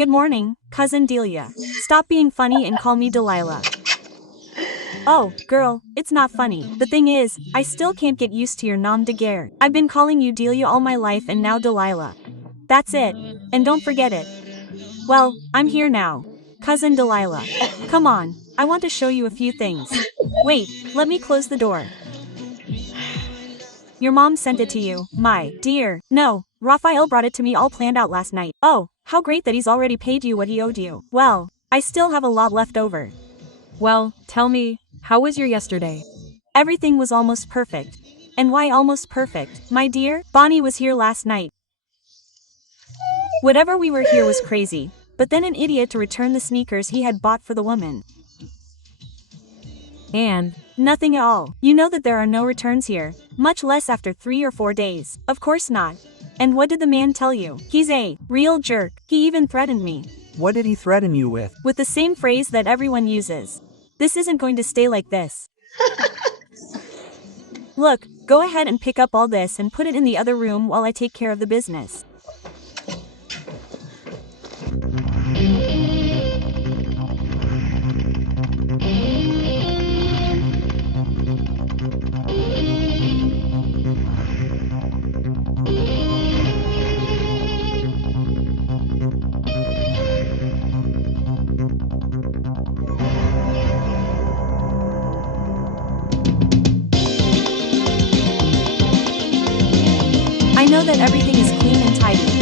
Good morning, cousin Delia. Stop being funny and call me Dalila. Oh, girl, it's not funny. The thing is, I still can't get used to your nom de guerre. I've been calling you Delia all my life and now Dalila. That's it. And don't forget it. Well, I'm here now. Cousin Dalila. Come on, I want to show you a few things. Wait, let me close the door. Your mom sent it to you, my dear. No, Raphael brought it to me all planned out last night. Oh, how great that he's already paid you what he owed you. Well, I still have a lot left over. Well, tell me, how was your yesterday? Everything was almost perfect. And why almost perfect, my dear? Bonnie was here last night. Whatever we were here was crazy, but then an idiot to return the sneakers he had bought for the woman. And Nothing at all. You know that there are no returns here, much less after 3 or 4 days. Of course not. And what did the man tell you? He's a real jerk. He even threatened me. What did he threaten you with? With the same phrase that everyone uses. This isn't going to stay like this. Look, go ahead and pick up all this and put it in the other room while I take care of the business. I know that everything is clean and tidy.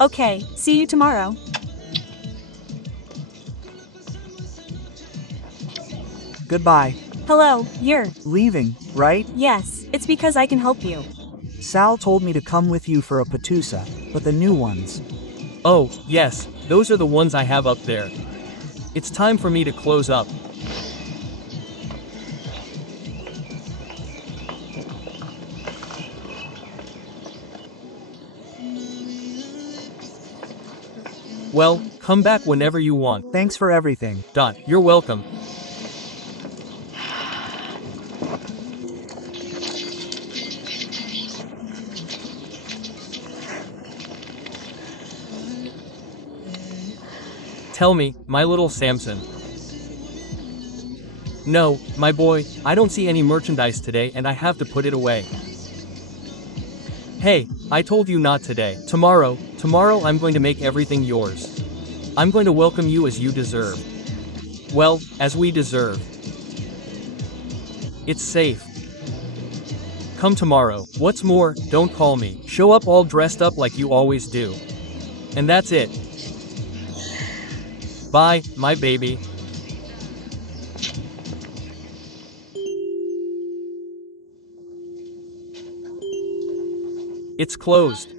Okay, see you tomorrow. Goodbye. Hello, you're. Leaving, right? Yes, it's because I can help you. Sal told me to come with you for a patusa, but the new ones. Oh, yes, those are the ones I have up there. It's time for me to close up. Well, come back whenever you want. Thanks for everything. You're welcome. Tell me, my little Samson. No, my boy, I don't see any merchandise today and I have to put it away. Hey, I told you not today. Tomorrow I'm going to make everything yours. I'm going to welcome you as you deserve. Well, as we deserve. It's safe. Come tomorrow. What's more, don't call me. Show up all dressed up like you always do. And that's it. Bye, my baby. It's closed.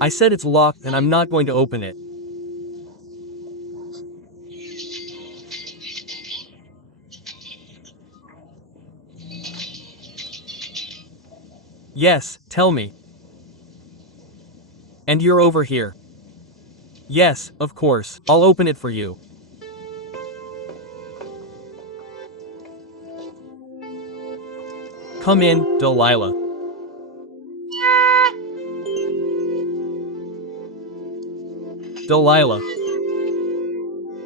I said it's locked and I'm not going to open it. Yes, tell me. And you're over here. Yes, of course, I'll open it for you. Come in, Dalila. Dalila.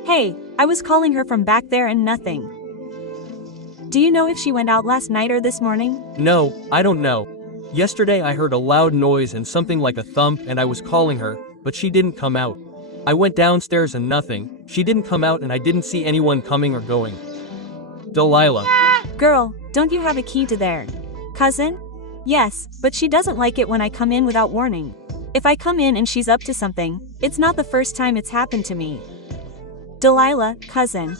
Hey, I was calling her from back there and nothing. Do you know if she went out last night or this morning? No, I don't know. Yesterday I heard a loud noise and something like a thump and I was calling her, but she didn't come out. I went downstairs and nothing. She didn't come out and I didn't see anyone coming or going. Dalila. Girl, don't you have a key to there? Cousin? Yes, but she doesn't like it when I come in without warning. If I come in and she's up to something, it's not the first time it's happened to me. Dalila, cousin.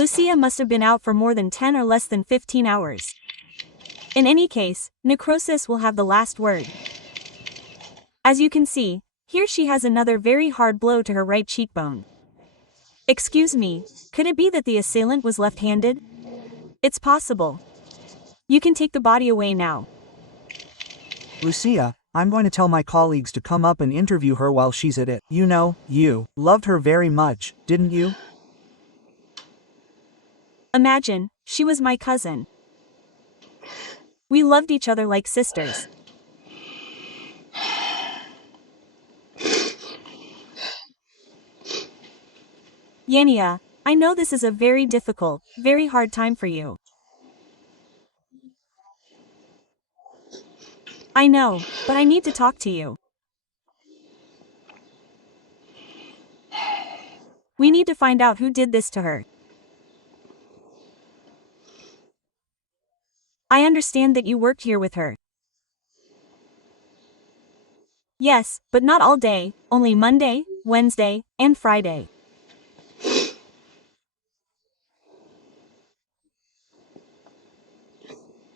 Lucia must have been out for more than 10 or less than 15 hours. In any case, necrosis will have the last word. As you can see, here she has another very hard blow to her right cheekbone. Excuse me, could it be that the assailant was left-handed? It's possible. You can take the body away now. Lucia, I'm going to tell my colleagues to come up and interview her while she's at it. You know, you loved her very much, didn't you? Imagine, she was my cousin. We loved each other like sisters. Yenia, I know this is a very difficult, very hard time for you. I know, but I need to talk to you. We need to find out who did this to her. I understand that you worked here with her. Yes, but not all day, only Monday, Wednesday, and Friday.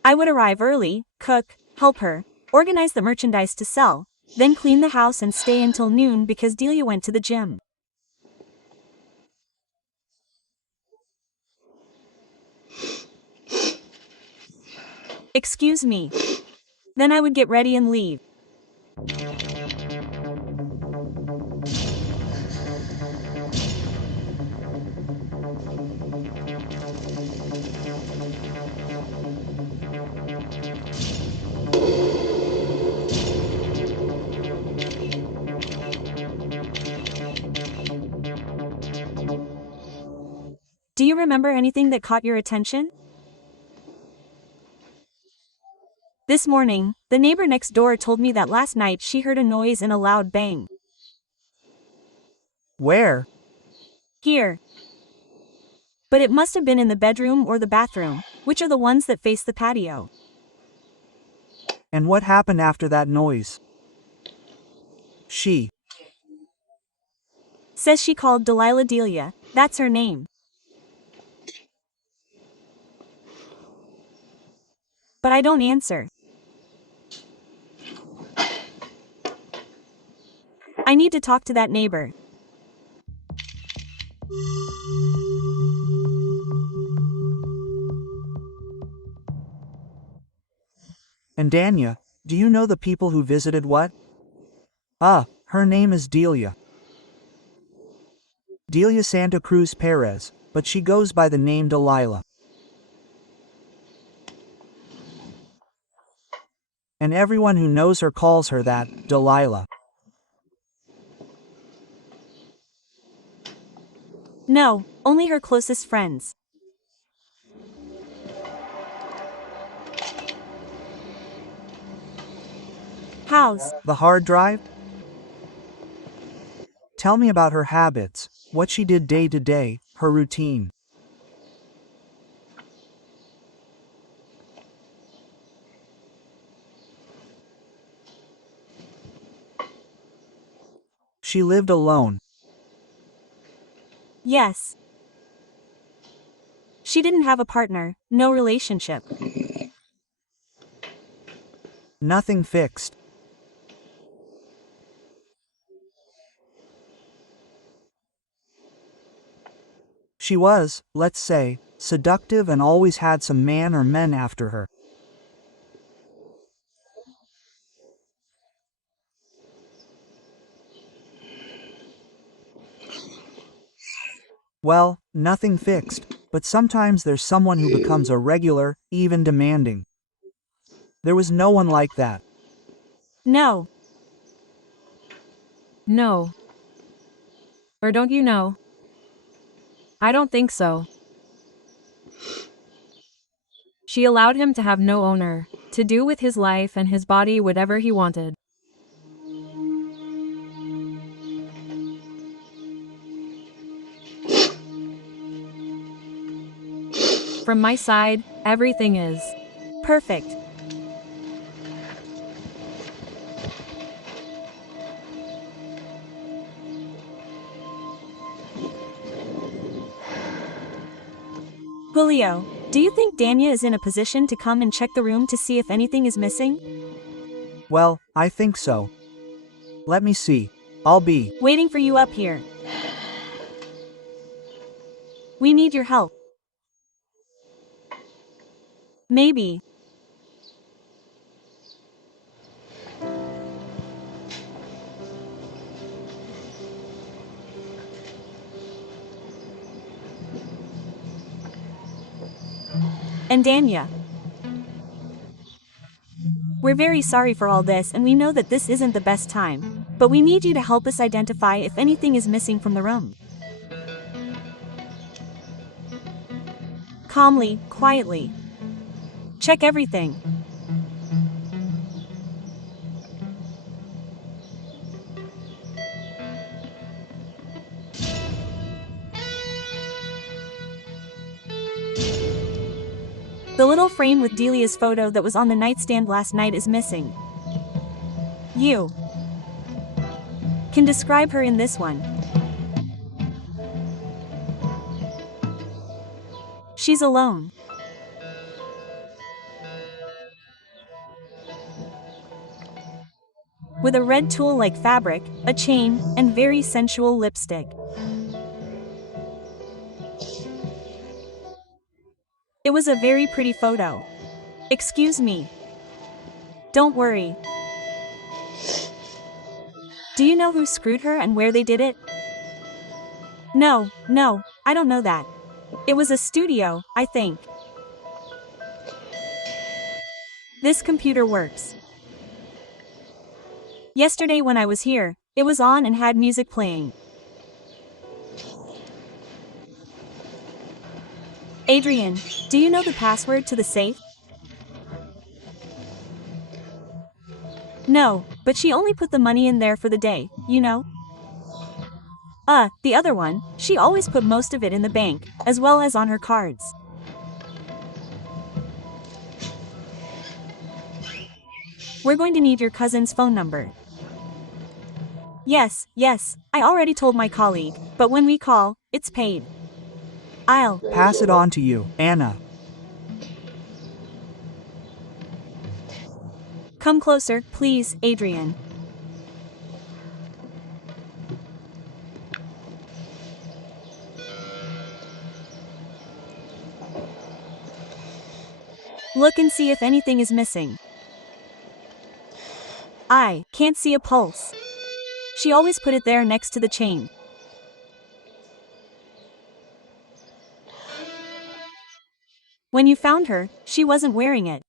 I would arrive early, cook, help her, organize the merchandise to sell, then clean the house and stay until noon because Delia went to the gym. Excuse me. Then I would get ready and leave. Do you remember anything that caught your attention? This morning, the neighbor next door told me that last night she heard a noise and a loud bang. Where? Here. But it must have been in the bedroom or the bathroom, which are the ones that face the patio. And what happened after that noise? She says she called Dalila Delia, that's her name. But I don't answer. I need to talk to that neighbor. and Danya, do you know the people who visited what? Ah, her name is Delia. Delia Santa Cruz Perez, but she goes by the name Dalila. And everyone who knows her calls her that, Dalila. No, only her closest friends. How's The hard drive? Tell me about her habits, what she did day to day, her routine. She lived alone. Yes. She didn't have a partner, no relationship. Nothing fixed. She was, let's say, seductive and always had some man or men after her. Well, nothing fixed, but sometimes there's someone who becomes a regular, even demanding. There was no one like that. No. No. Or don't you know? I don't think so. She allowed him to have no owner, to do with his life and his body whatever he wanted. From my side, everything is Perfect. Julio, do you think Dania is in a position to come and check the room to see if anything is missing? Well, I think so. Let me see. I'll be. Waiting for you up here. We need your help. Maybe. And Dania. We're very sorry for all this and we know that this isn't the best time, but we need you to help us identify if anything is missing from the room. Calmly, quietly. Check everything. The little frame with Delia's photo that was on the nightstand last night is missing. You can describe her in this one. She's alone. With a red tulle-like fabric, a chain, and very sensual lipstick. It was a very pretty photo. Excuse me. Don't worry. Do you know who screwed her and where they did it? No, I don't know that. It was a studio, I think. This computer works. Yesterday when I was here, it was on and had music playing. Adrian, do you know the password to the safe? No, but she only put the money in there for the day, you know? The other one, she always put most of it in the bank, as well as on her cards. We're going to need your cousin's phone number. Yes, I already told my colleague, but when we call, it's paid. I'll Pass it on to you, Anna. come closer, please, Adrian. Look and see if anything is missing. I can't see a pulse. She always put it there next to the chain. When you found her, she wasn't wearing it.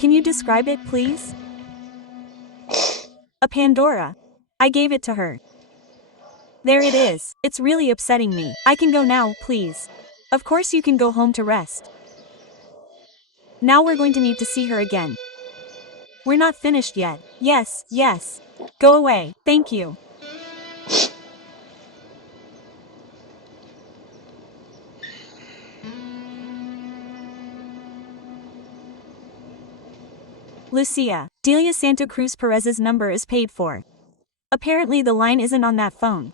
Can you describe it, please? A Pandora. I gave it to her. There it is. It's really upsetting me. I can go now, please. Of course you can go home to rest. Now we're going to need to see her again. We're not finished yet. Yes. Go away. Thank you. Lucia, Delia Santa Cruz Perez's number is paid for. Apparently the line isn't on that phone.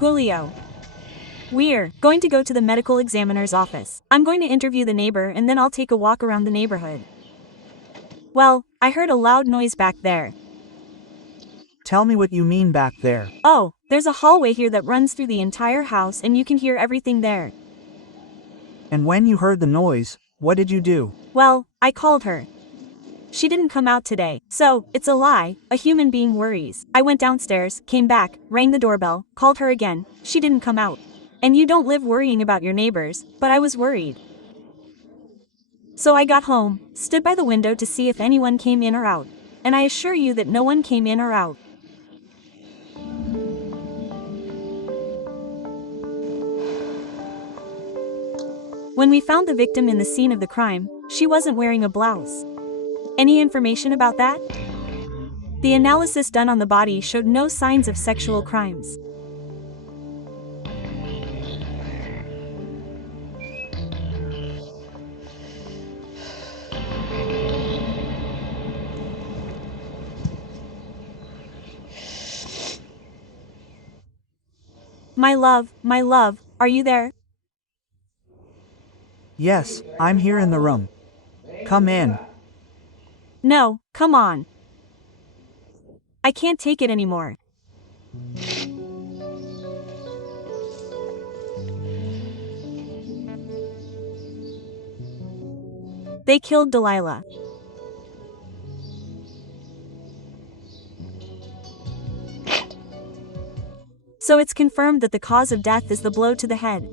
Julio. We're going to go to the medical examiner's office. I'm going to interview the neighbor and then I'll take a walk around the neighborhood. Well, I heard a loud noise back there. Tell me what you mean back there. Oh, there's a hallway here that runs through the entire house and you can hear everything there. And when you heard the noise, what did you do? Well, I called her. She didn't come out today, so it's a lie. A human being worries. I went downstairs, came back, rang the doorbell, called her again. She didn't come out. And you don't live worrying about your neighbors, but I was worried. So I got home, stood by the window to see if anyone came in or out. And I assure you that no one came in or out. When we found the victim in the scene of the crime, she wasn't wearing a blouse. Any information about that? The analysis done on the body showed no signs of sexual crimes. my love, are you there? Yes, I'm here in the room. Come in. No, come on. I can't take it anymore. They killed Dalila. So it's confirmed that the cause of death is the blow to the head.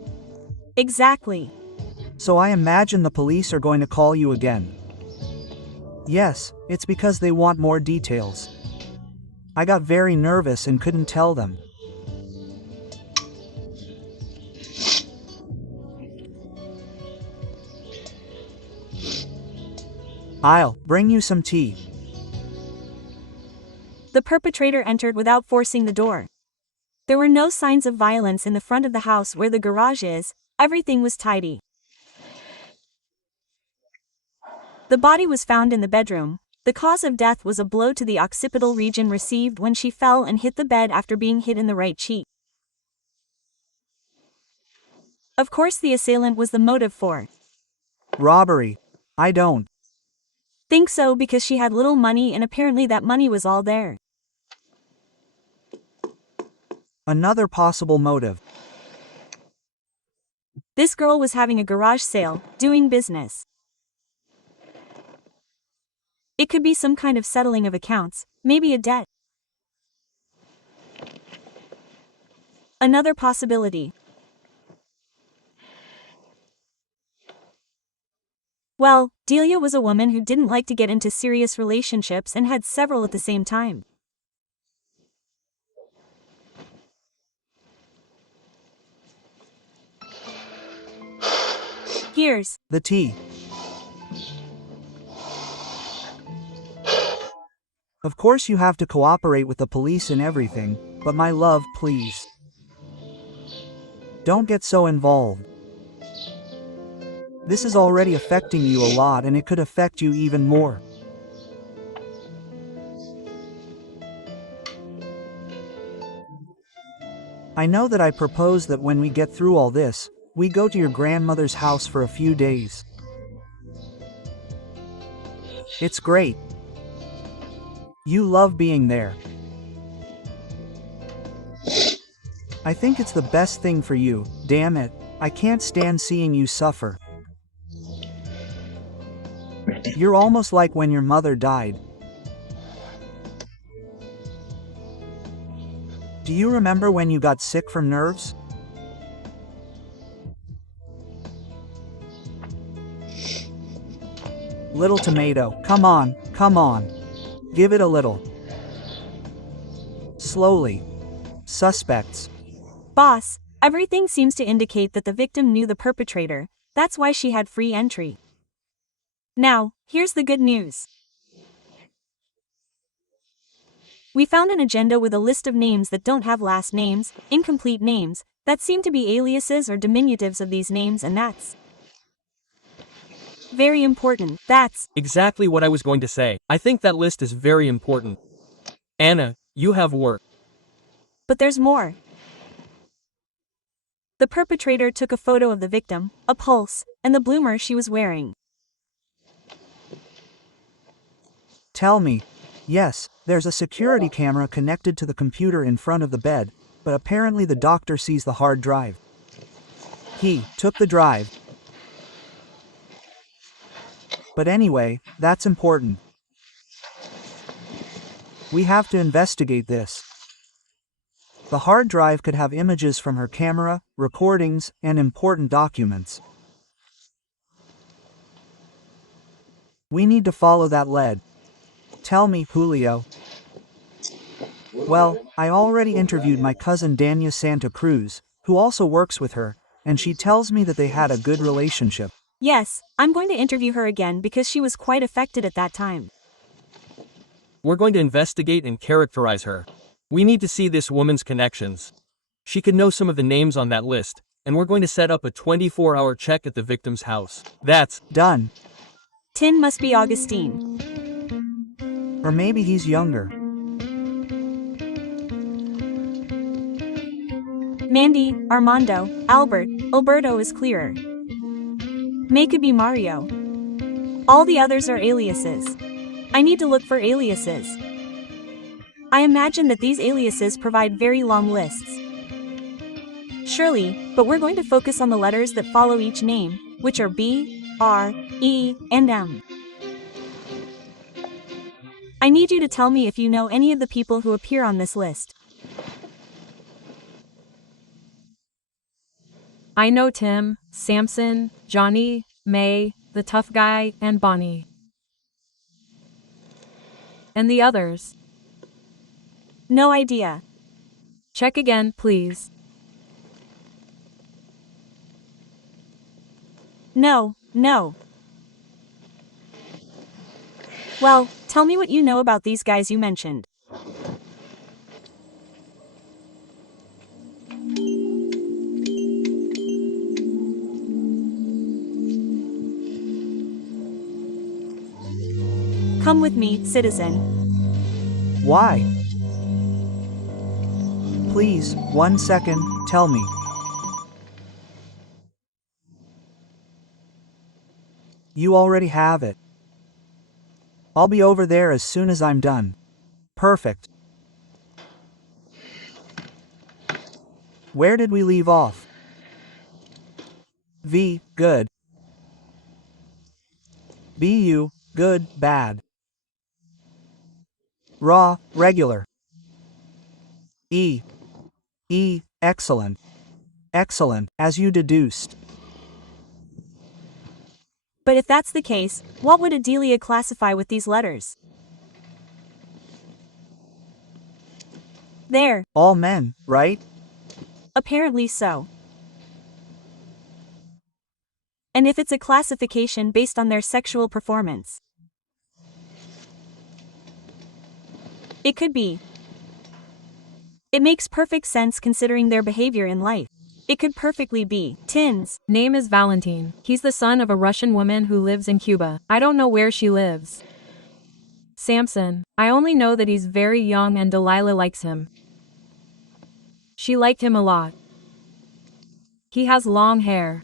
Exactly. So I imagine the police are going to call you again. Yes, it's because they want more details. I got very nervous and couldn't tell them. I'll bring you some tea. The perpetrator entered without forcing the door. There were no signs of violence in the front of the house where the garage is, everything was tidy. The body was found in the bedroom. The cause of death was a blow to the occipital region received when she fell and hit the bed after being hit in the right cheek. Of course, the assailant was the motive for Robbery. I don't think so because she had little money and apparently that money was all there. Another possible motive. This girl was having a garage sale, doing business. It could be some kind of settling of accounts, maybe a debt. Another possibility. Well, Delia was a woman who didn't like to get into serious relationships and had several at the same time. Here's the tea. Of course you have to cooperate with the police and everything, but my love, please. Don't get so involved. This is already affecting you a lot and it could affect you even more. I know that I propose that when we get through all this, we go to your grandmother's house for a few days. It's great. You love being there. I think it's the best thing for you, damn it, I can't stand seeing you suffer. You're almost like when your mother died. Do you remember when you got sick from nerves? Little tomato, come on, come on. Give it a little. Slowly. Suspects. boss. Everything seems to indicate that the victim knew the perpetrator, that's why she had free entry. Now, here's the good news. We found an agenda with a list of names that don't have last names, incomplete names, that seem to be aliases or diminutives of these names, and that's very important. That's Exactly what I was going to say. I think that list is very important. Anna, you have work. But there's more. The perpetrator took a photo of the victim, a pulse, and the bloomer she was wearing. Tell me. Yes, there's a security camera connected to the computer in front of the bed, but apparently the doctor sees the hard drive. He took the drive. But anyway, that's important. We have to investigate this. The hard drive could have images from her camera, recordings, and important documents. We need to follow that lead. Tell me, Julio. Well, I already interviewed my cousin Dania Santa Cruz, who also works with her, and she tells me that they had a good relationship. Yes, I'm going to interview her again because she was quite affected at that time. We're going to investigate and characterize her. We need to see this woman's connections. She could know some of the names on that list, and we're going to set up a 24-hour check at the victim's house. That's Done. Tin must be Augustine. Or maybe he's younger. Mandy, Armando, Albert, Alberto is clearer. May could be Mario. All the others are aliases. I need to look for aliases. I imagine that these aliases provide very long lists. Surely, but we're going to focus on the letters that follow each name, which are B, R, E, and M. I need you to tell me if you know any of the people who appear on this list. I know Tim, Samson, Johnny, May, the tough guy, and Bonnie. And the others? No idea. Check again, please. No. Well, tell me what you know about these guys you mentioned. Come with me, citizen. Why? Please, 1 second, tell me. You already have it. I'll be over there as soon as I'm done. Perfect. Where did we leave off? V, good. BU, good, bad. Raw, regular. E, excellent. Excellent, as you deduced. But if that's the case, what would Adelia classify with these letters? There. All men, right? Apparently so. And if it's a classification based on their sexual performance? It could be. It makes perfect sense considering their behavior in life. It could perfectly be Tin's. Name is Valentin. He's the son of a Russian woman who lives in Cuba. I don't know where she lives. Samson. I only know that he's very young and Dalila likes him. She liked him a lot. He has long hair.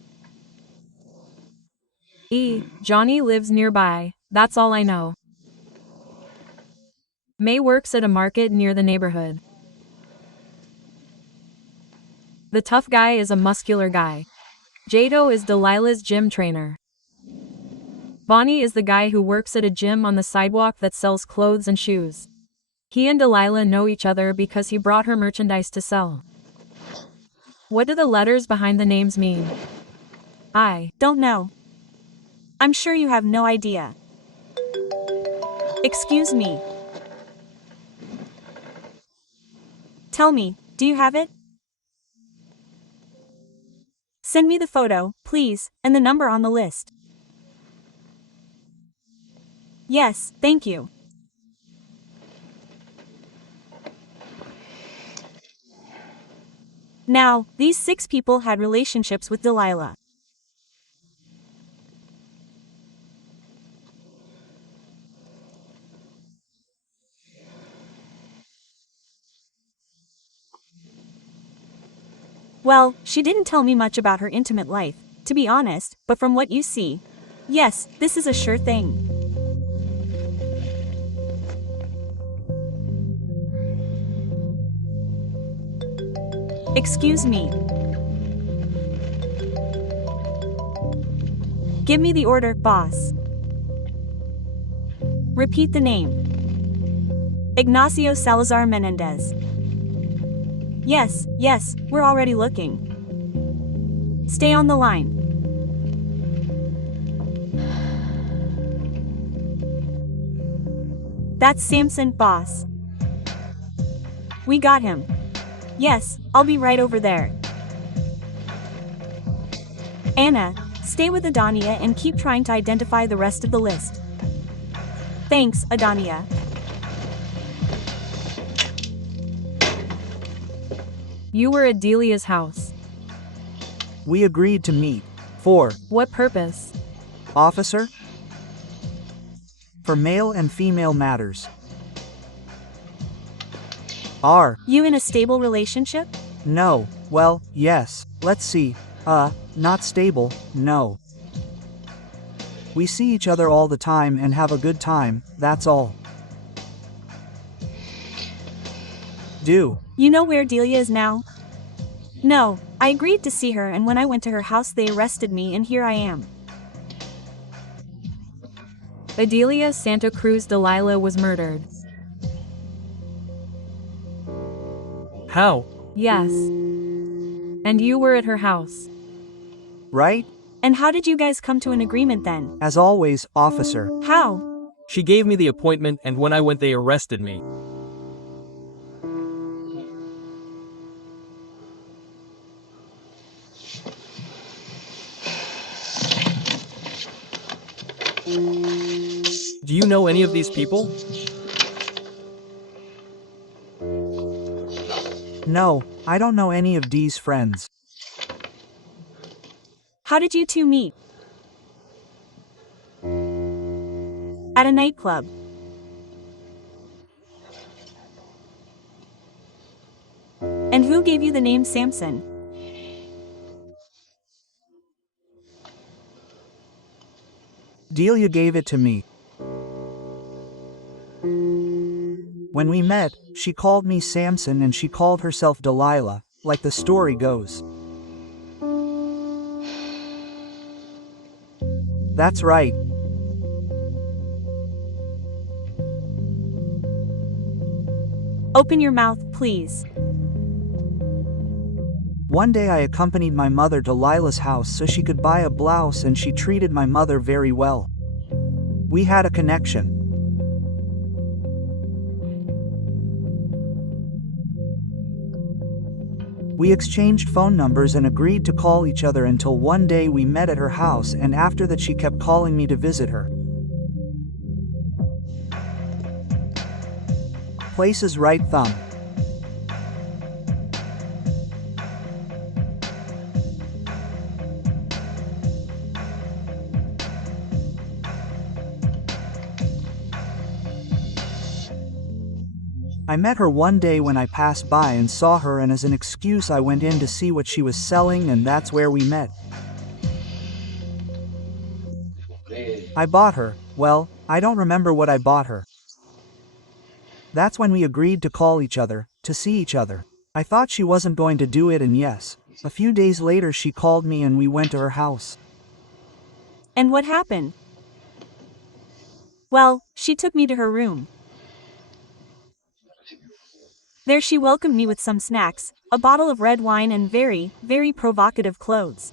E. Johnny lives nearby. That's all I know. May works at a market near the neighborhood. The tough guy is a muscular guy. Jado is Delila's gym trainer. Bonnie is the guy who works at a gym on the sidewalk that sells clothes and shoes. He and Delilah know each other because he brought her merchandise to sell. What do the letters behind the names mean? I don't know. I'm sure you have no idea. Excuse me. Tell me, do you have it? Send me the photo, please, and the number on the list. Yes, thank you. Now, these 6 people had relationships with Dalila. Well, she didn't tell me much about her intimate life, to be honest, but from what you see, yes, this is a sure thing. Excuse me. Give me the order, boss. Repeat the name. Ignacio Salazar Menendez. Yes, we're already looking. Stay on the line. That's Samson, boss. We got him. Yes, I'll be right over there. Anna, stay with Adania and keep trying to identify the rest of the list. Thanks, Adania. You were at Delia's house. We agreed to meet. For what purpose? Officer? For male and female matters. Are you in a stable relationship? No, well, yes, let's see. Not stable, no. We see each other all the time and have a good time, that's all. Do. You know where Delia is now? No, I agreed to see her, and when I went to her house they arrested me, and here I am. Adelia Santa Cruz Dalila was murdered. How? Yes. And you were at her house. Right? And how did you guys come to an agreement then? As always, officer. How? She gave me the appointment, and when I went they arrested me. Do you know any of these people? No, I don't know any of Dee's friends. How did you two meet? At a nightclub. And who gave you the name Samson? Delia gave it to me. When we met, she called me Samson and she called herself Dalila, like the story goes. That's right. Open your mouth, please. One day I accompanied my mother to Lila's house so she could buy a blouse, and she treated my mother very well. We had a connection. We exchanged phone numbers and agreed to call each other until one day we met at her house, and after that she kept calling me to visit her. Place's right thumb. I met her one day when I passed by and saw her, and as an excuse I went in to see what she was selling, and that's where we met. I bought her, well, I don't remember what I bought her. That's when we agreed to call each other, to see each other. I thought she wasn't going to do it, and yes, a few days later she called me and we went to her house. And what happened? Well, she took me to her room. There she welcomed me with some snacks, a bottle of red wine, and very, very provocative clothes.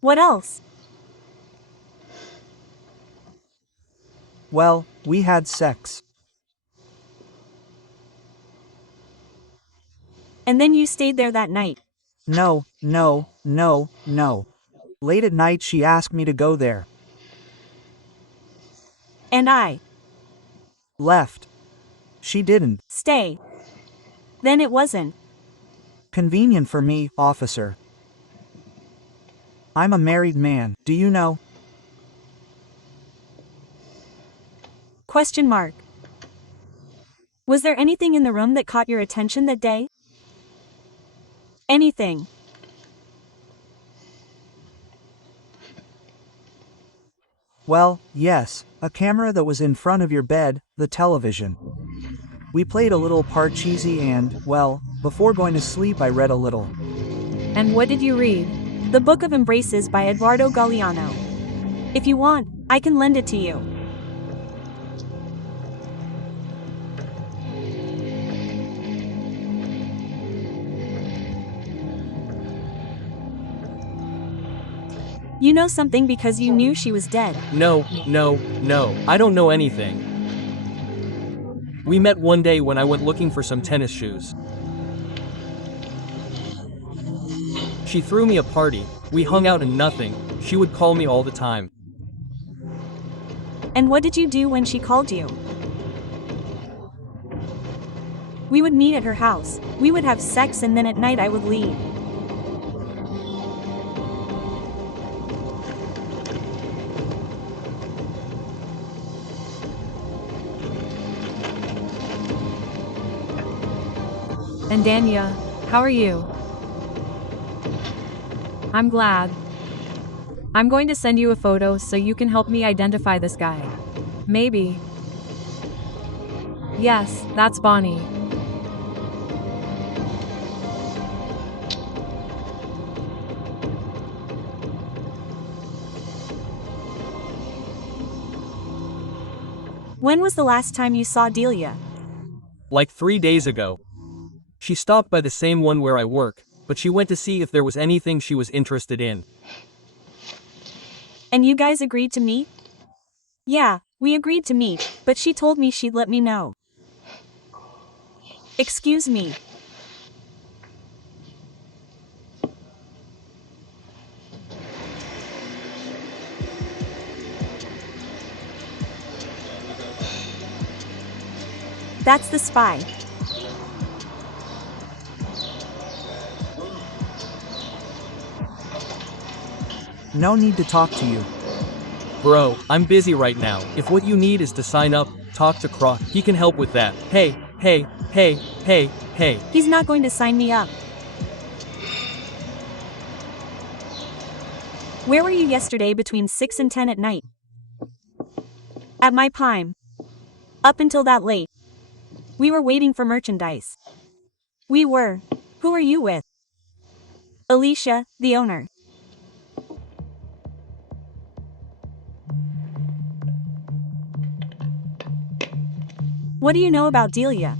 What else? Well, we had sex. And then you stayed there that night. No. Late at night she asked me to go there. And I Left. She didn't. stay. Then it wasn't Convenient for me, officer. I'm a married man, do you know? Question mark. Was there anything in the room that caught your attention that day? Anything? Well, yes, a camera that was in front of your bed, the television. We played a little Parcheesi and, well, before going to sleep I read a little. And what did you read? The Book of Embraces by Eduardo Galeano. If you want, I can lend it to you. You know something because you knew she was dead. No, I don't know anything. We met one day when I went looking for some tennis shoes. She threw me a party, we hung out and nothing, she would call me all the time. And what did you do when she called you? We would meet at her house, we would have sex, and then at night I would leave. And Danya, How are you? I'm glad. I'm going to send you a photo so you can help me identify this guy. Maybe. Yes, that's Bonnie. When was the last time you saw Delia? Like 3 days ago. She stopped by the same one where I work, but she went to see if there was anything she was interested in. And you guys agreed to meet? Yeah, we agreed to meet, but she told me she'd let me know. Excuse me. That's the spy. No need to talk to you. Bro, I'm busy right now. If what you need is to sign up, talk to Croc. He can help with that. Hey. He's not going to sign me up. Where were you yesterday between 6 and 10 at night? At my Pime. Up until that late. We were waiting for merchandise. We were. Who are you with? Alicia, the owner. What do you know about Delia?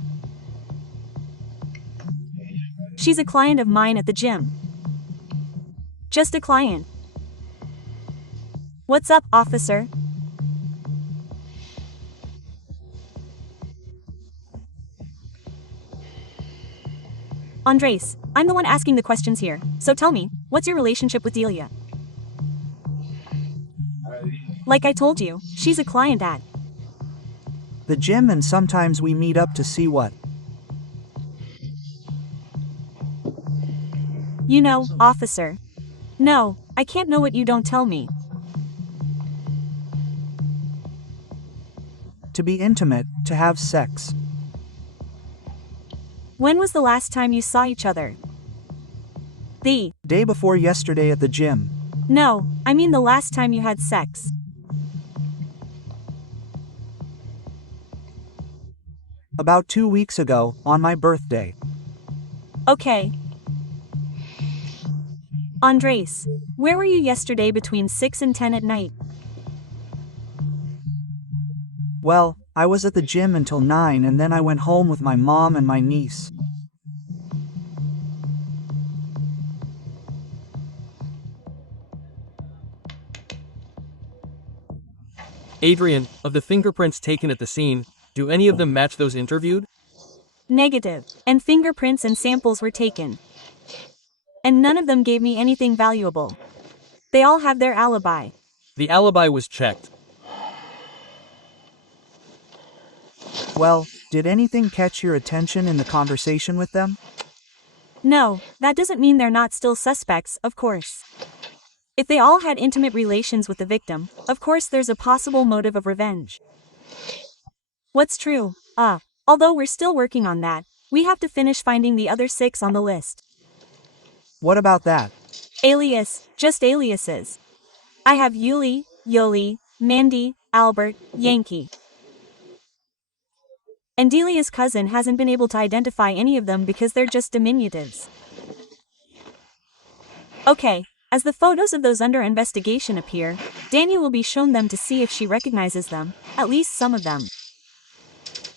She's a client of mine at the gym. Just a client. What's up, officer? Andres, I'm the one asking the questions here, so tell me, what's your relationship with Delia? Like I told you, she's a client at The gym, and sometimes we meet up to see what. You know, officer. No, I can't know what you don't tell me. To be intimate, to have sex. When was the last time you saw each other? The Day before yesterday at the gym. No, I mean the last time you had sex. About 2 weeks ago, on my birthday. Okay. Andres, where were you yesterday between 6 and 10 at night? Well, I was at the gym until 9 and then I went home with my mom and my niece. Adrian, of the fingerprints taken at the scene, do any of them match those interviewed? Negative, and fingerprints and samples were taken. And none of them gave me anything valuable. They all have their alibi. The alibi was checked. Well, did anything catch your attention in the conversation with them? No, that doesn't mean they're not still suspects, of course. If they all had intimate relations with the victim, of course there's a possible motive of revenge. What's true? Although we're still working on that, we have to finish finding the other 6 on the list. What about that? Alias, just aliases. I have Yuli, Yoli, Mandy, Albert, Yankee. And Delia's cousin hasn't been able to identify any of them because they're just diminutives. Okay, as the photos of those under investigation appear, Daniel will be shown them to see if she recognizes them, at least some of them.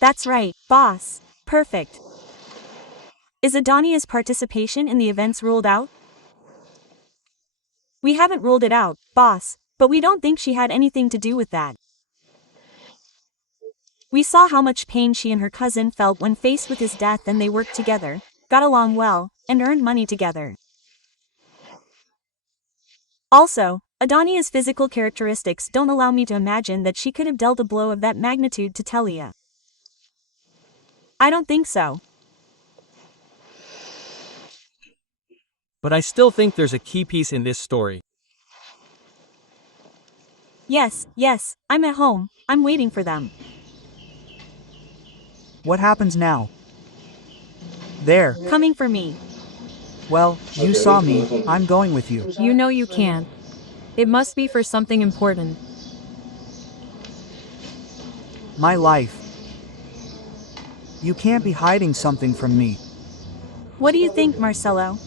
That's right, boss. Perfect. Is Adonia's participation in the events ruled out? We haven't ruled it out, boss, but we don't think she had anything to do with that. We saw how much pain she and her cousin felt when faced with his death, and they worked together, got along well, and earned money together. Also, Adonia's physical characteristics don't allow me to imagine that she could have dealt a blow of that magnitude to Telia. I don't think so. But I still think there's a key piece in this story. Yes, I'm at home, I'm waiting for them. What happens now? There. Coming for me. Well, you saw me, I'm going with you. You know you can't. It must be for something important. My life. You can't be hiding something from me. What do you think, Marcelo?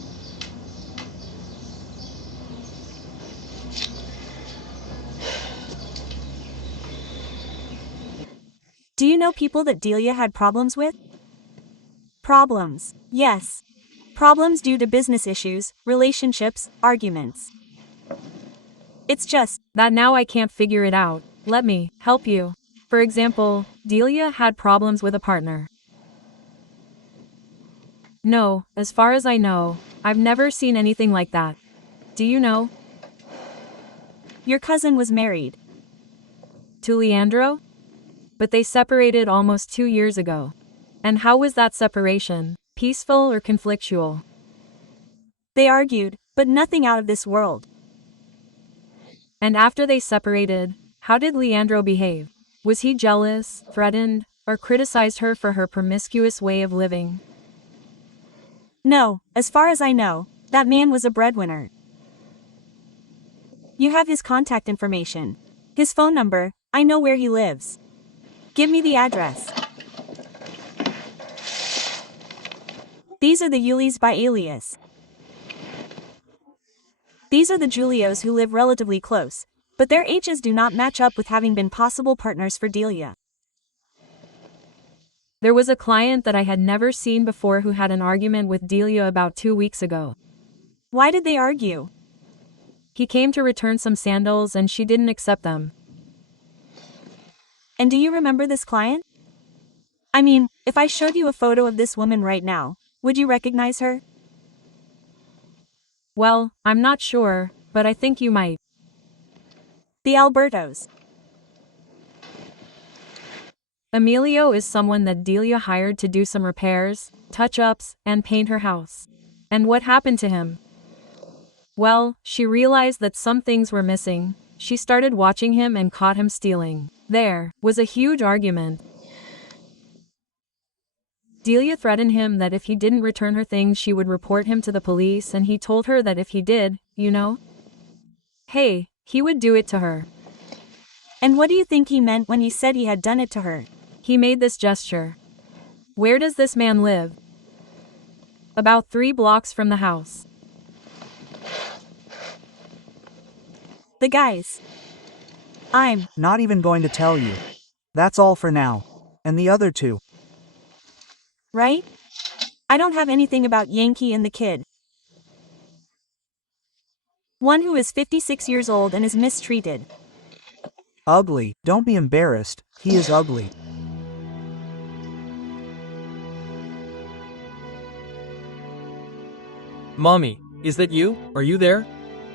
Do you know people that Delia had problems with? Problems. Yes. Problems due to business issues, relationships, arguments. It's just, That now I can't figure it out. Let me help you. For example, Delia had problems with a partner. No, as far as I know, I've never seen anything like that. Do you know? your cousin was married. To Leandro? But they separated almost 2 years ago. And how was that separation? Peaceful or conflictual? They argued, but nothing out of this world. And after they separated, how did Leandro behave? Was he jealous, threatened, or criticized her for her promiscuous way of living? No, as far as I know, that man was a breadwinner. You have his contact information. His phone number, I know where he lives. Give me the address. These are the Yulis by alias. These are the Julios who live relatively close, but their ages do not match up with having been possible partners for Delia. There was a client that I had never seen before who had an argument with Delia about 2 weeks ago. Why did they argue? He came to return some sandals and she didn't accept them. And do you remember this client? I mean, if I showed you a photo of this woman right now, would you recognize her? Well, I'm not sure, but I think you might. The Albertos. Emilio is someone that Delia hired to do some repairs, touch-ups, and paint her house. And what happened to him? Well, she realized that some things were missing. She started watching him and caught him stealing. There was a huge argument. Delia threatened him that if he didn't return her things she would report him to the police, and he told her that if he did, hey, he would do it to her. And what do you think he meant when he said he had done it to her? He made this gesture. Where does this man live? About 3 blocks from the house. The guys. I'm Not even going to tell you. That's all for now. And the other two. right? I don't have anything about Yankee and the kid. One who is 56 years old and is mistreated. Ugly, don't be embarrassed, he is ugly. Mommy, is that you? Are you there?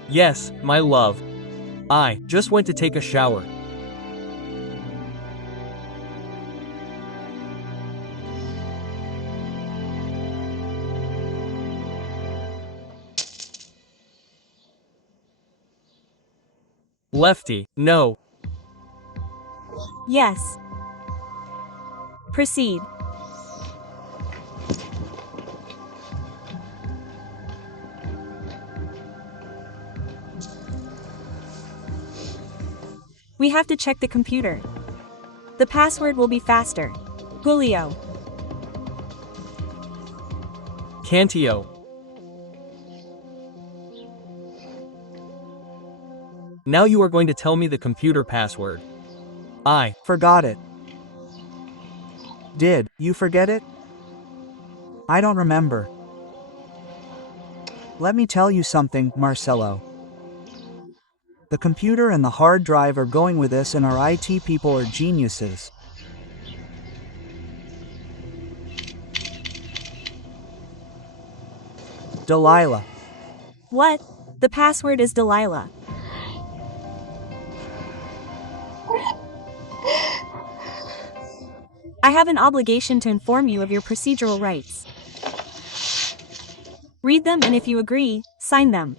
Yes, my love. I just went to take a shower. Lefty, no. Yes. Proceed. We have to check the computer. The password will be faster. Julio. Cantio. Now you are going to tell me the computer password. I Forgot it. Did you forget it? I don't remember. Let me tell you something, Marcelo. The computer and the hard drive are going with us, and our IT people are geniuses. Dalila. What? The password is Dalila. I have an obligation to inform you of your procedural rights. Read them, and if you agree, sign them.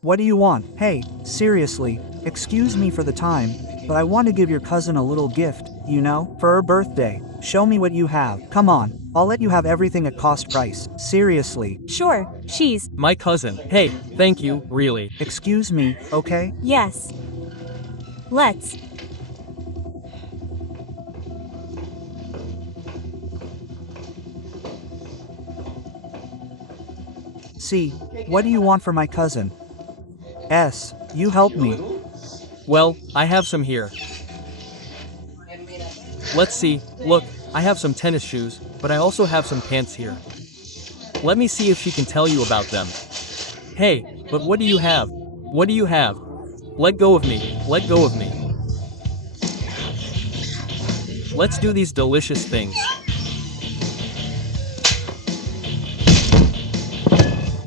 What do you want? Hey, seriously, excuse me for the time, but I want to give your cousin a little gift, you know, for her birthday. Show me what you have. Come on, I'll let you have everything at cost price. Seriously. Sure, she's. My cousin. Hey, thank you, really. Excuse me, okay? Yes. Let's. See, what do you want for my cousin? You help me. Well, I have some here. Let's see, look, I have some tennis shoes, but I also have some pants here. Let me see if she can tell you about them. Hey, but what do you have? What do you have? Let go of me, let go of me. Let's do these delicious things.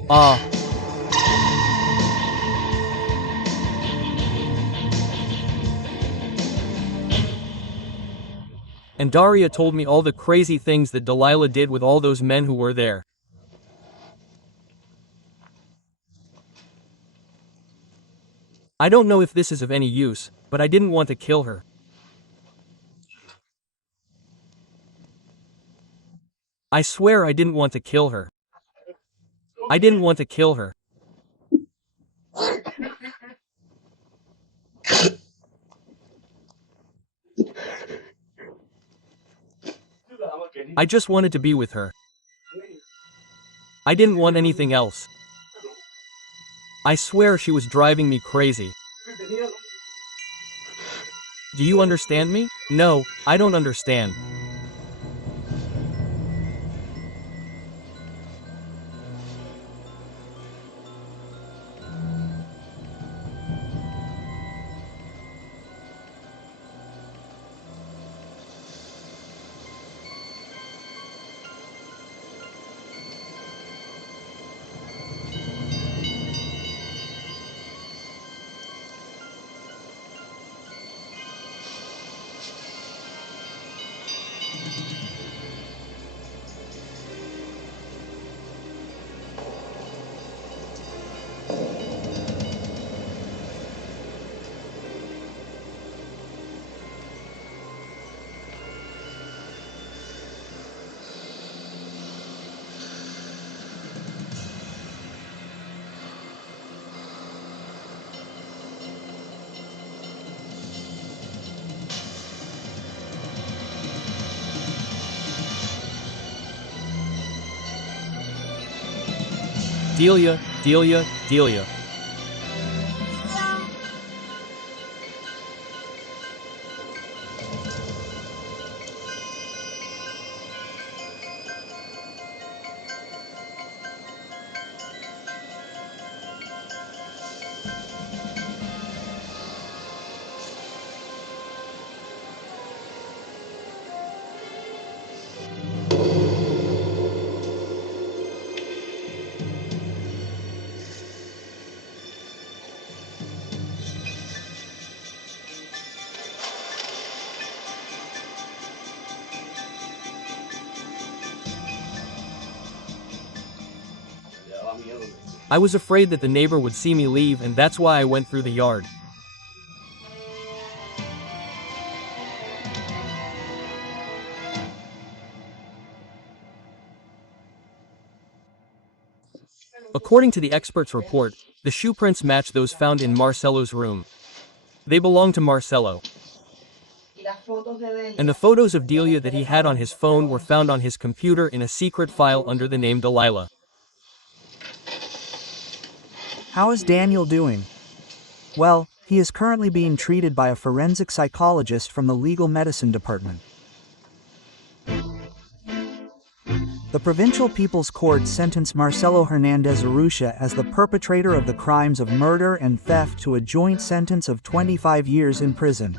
Ah. And Daria told me all the crazy things that Dalila did with all those men who were there. I don't know if this is of any use, but I didn't want to kill her. I swear I didn't want to kill her. I didn't want to kill her. I just wanted to be with her. I didn't want anything else. I swear she was driving me crazy. Do you understand me? No, I don't understand. Delia, Delia, Delia. I was afraid that the neighbor would see me leave, and that's why I went through the yard. According to the expert's report, the shoe prints match those found in Marcelo's room. They belong to Marcelo. And the photos of Delia that he had on his phone were found on his computer in a secret file under the name Dalila. How is Daniel doing? Well, he is currently being treated by a forensic psychologist from the legal medicine department. The Provincial People's Court sentenced Marcelo Hernandez Arusha as the perpetrator of the crimes of murder and theft to a joint sentence of 25 years in prison.